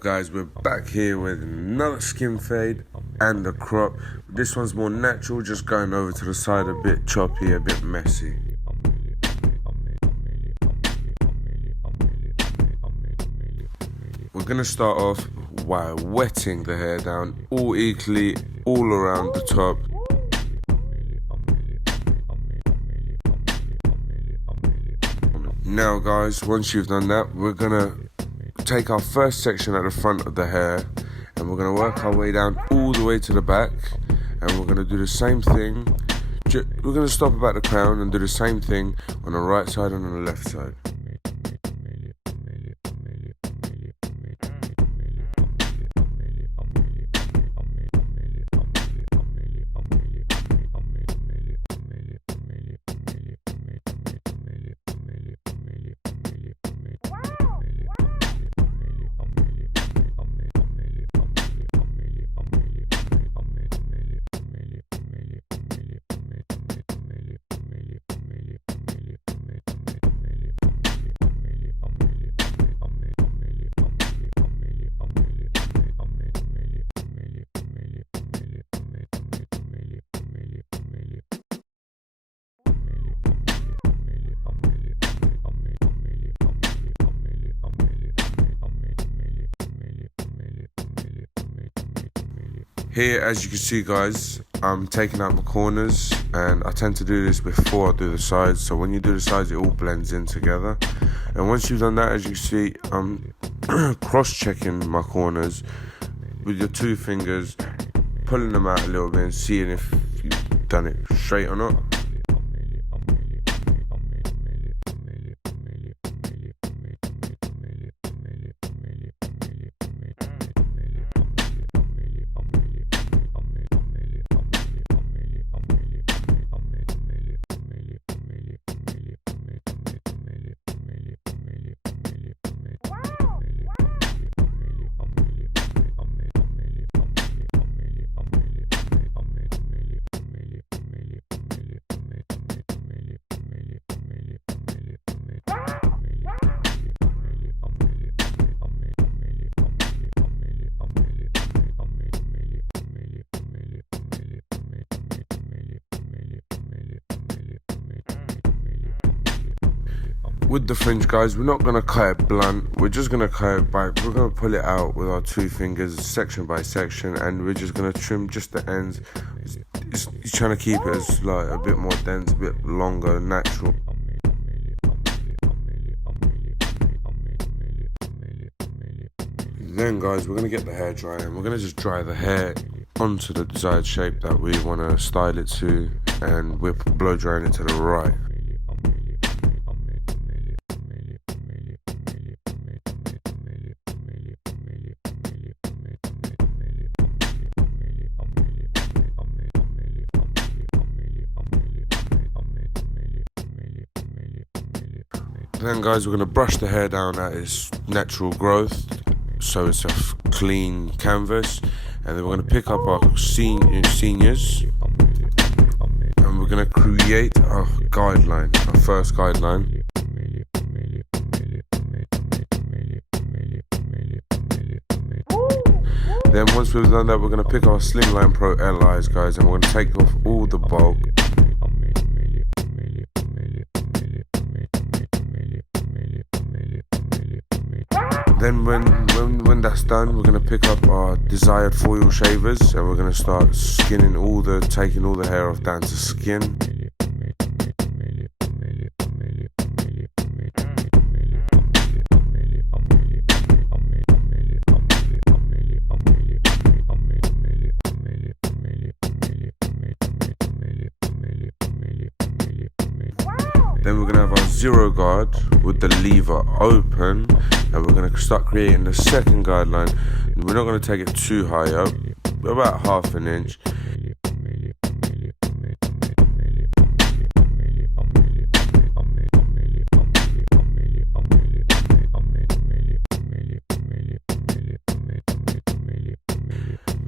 up, guys? We're back here with another skin fade and a crop. This one's more natural, just going over to the side, a bit choppy, a bit messy. We're gonna start off by wetting the hair down all equally, all around the top. Now guys, once you've done that, we're gonna take our first section at the front of the hair and we're gonna work our way down all the way to the back, and we're gonna do the same thing. We're gonna stop about the crown and do the same thing on the right side and on the left side. Here, as you can see guys, I'm taking out my corners, and I tend to do this before I do the sides, so when you do the sides it all blends in together. And once you've done that, as you can see, I'm cross-checking my corners with your two fingers, pulling them out a little bit and seeing if you've done it straight or not. With the fringe guys, we're not going to cut it blunt, we're just going to cut it back. We're going to pull it out with our two fingers, section by section, and we're just going to trim just the ends. It's trying to keep it as like a bit more dense, a bit longer, natural. Then guys, we're going to get the hair dry, and we're going to just dry the hair onto the desired shape that we want to style it to, and we're blow drying it to the right. Then guys, we're going to brush the hair down at its natural growth, so it's a clean canvas, and then we're going to pick up our seniors, and we're going to create our guideline, our first guideline. Then once we've done that, we're going to pick our SLIMLINE Pro LIs guys, and we're going to take off all the bulk. Then when that's done, we're going to pick up our desired foil shavers, and we're going to start taking all the hair off down to skin. Then we're going to have our zero guard with the lever open, and we're going to start creating the second guideline. We're not going to take it too high up, about ½ an inch.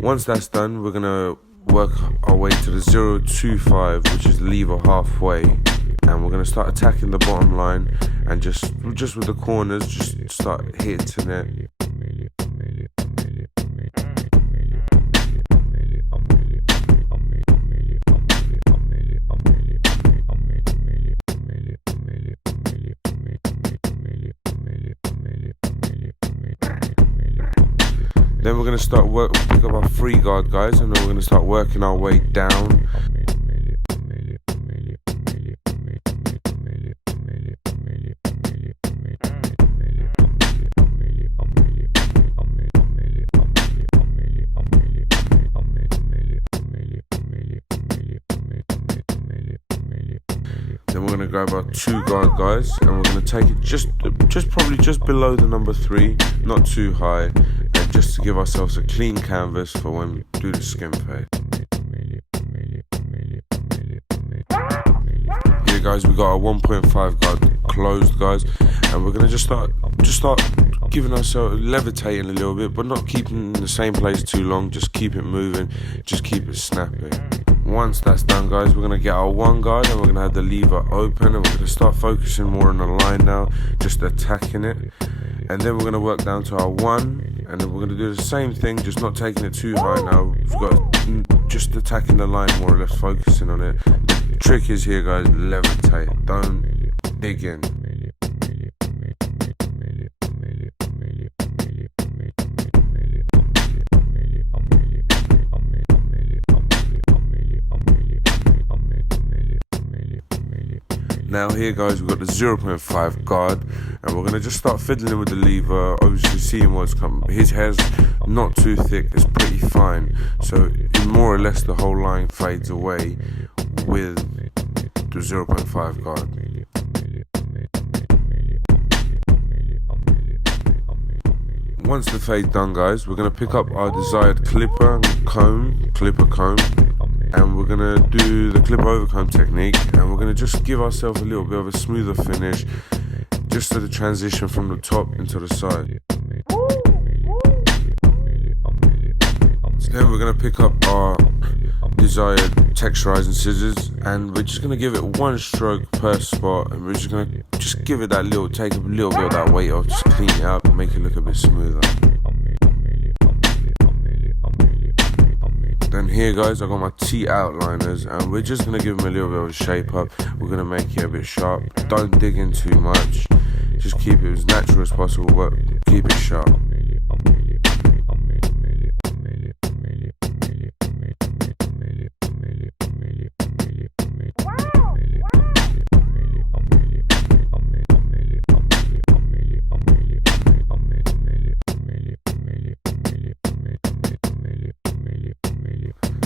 Once that's done, we're going to work our way to the 025, which is lever halfway, and we're going to start attacking the bottom line, and just with the corners, just start hitting it. going to pick up our 3 guard, guys, and then we're going to start working our way down. Then we're going to grab our 2 guard, guys, and we're going to take it just probably just below the number 3, not too high, and just to give ourselves a clean canvas for when we do the skin fade. Here, guys, we got our 1.5 guard closed, guys, and we're going to just start giving ourselves levitating a little bit, but not keeping in the same place too long. Just keep it moving, just keep it snappy. Once that's done, guys, we're going to get our 1 guard and we're going to have the lever open, and we're going to start focusing more on the line now, just attacking it. And then we're going to work down to our 1, and then we're going to do the same thing, just not taking it too high now. We've got just attacking the line more or less, focusing on it. The trick is here, guys, levitate, don't dig in. Now here, guys, we've got the 0.5 guard, and we're going to just start fiddling with the lever, obviously seeing what's coming. His hair's not too thick, it's pretty fine, so more or less the whole line fades away with the 0.5 guard. Once the fade's done, guys, we're going to pick up our desired clipper comb, and we're going to do the clip over comb technique, and we're going to just give ourselves a little bit of a smoother finish, just to the transition from the top into the side. So then we're going to pick up our desired texturizing scissors, and we're just going to give it 1 stroke per spot, and we're just going to give it that take a little bit of that weight off, just clean it up and make it look a bit smoother. Then here, guys, I got my T outliners, and we're just going to give them a little bit of a shape up. We're going to make it a bit sharp. Don't dig in too much. Just keep it as natural as possible, but keep it sharp.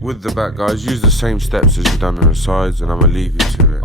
With the back, guys, use the same steps as you've done on the sides, and I'm going to leave you to it.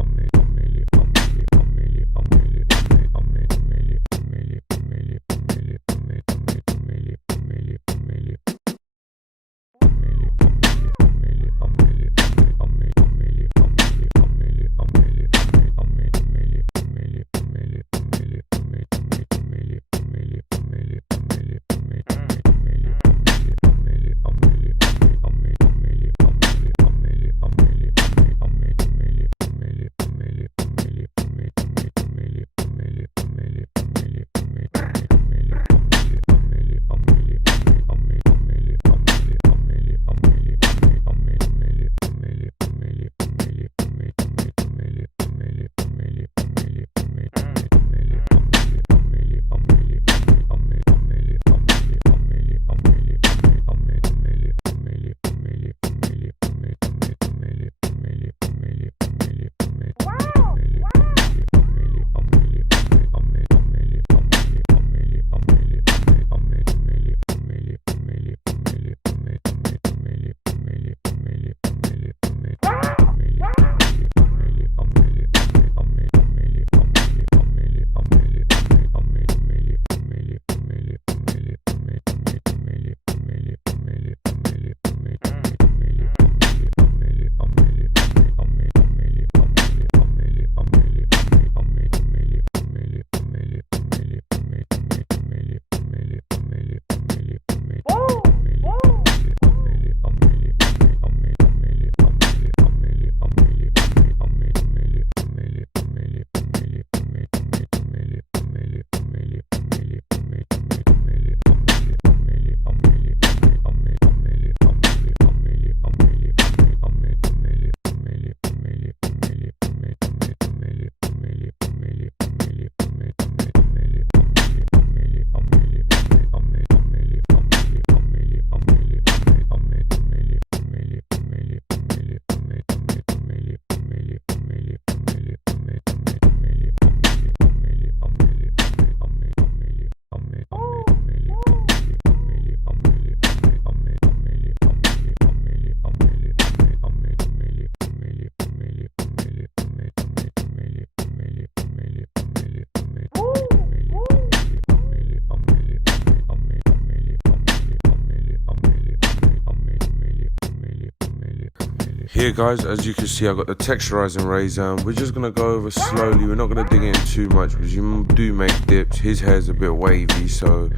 Here guys, as you can see, I've got the texturizing razor. We're just going to go over slowly. We're not going to dig in too much because you do make dips. His hair's a bit wavy, so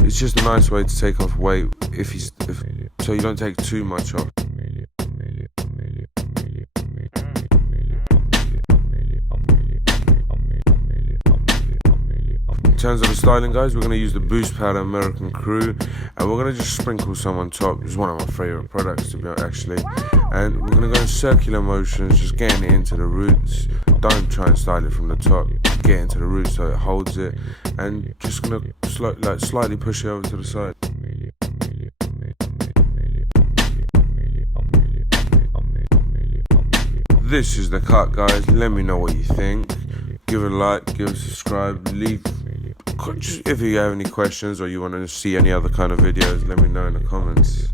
it's just a nice way to take off weight so you don't take too much off. In terms of the styling guys, we're going to use the Boost Powder American Crew, and we're going to just sprinkle some on top. It's one of my favourite products to be honest, actually. And we're going to go in circular motions, just getting it into the roots. Don't try and style it from the top, get into the roots so it holds it, and just going to slightly push it over to the side. This is the cut guys, let me know what you think. Give it a like, give it a subscribe, leave. If you have any questions or you want to see any other kind of videos, let me know in the comments.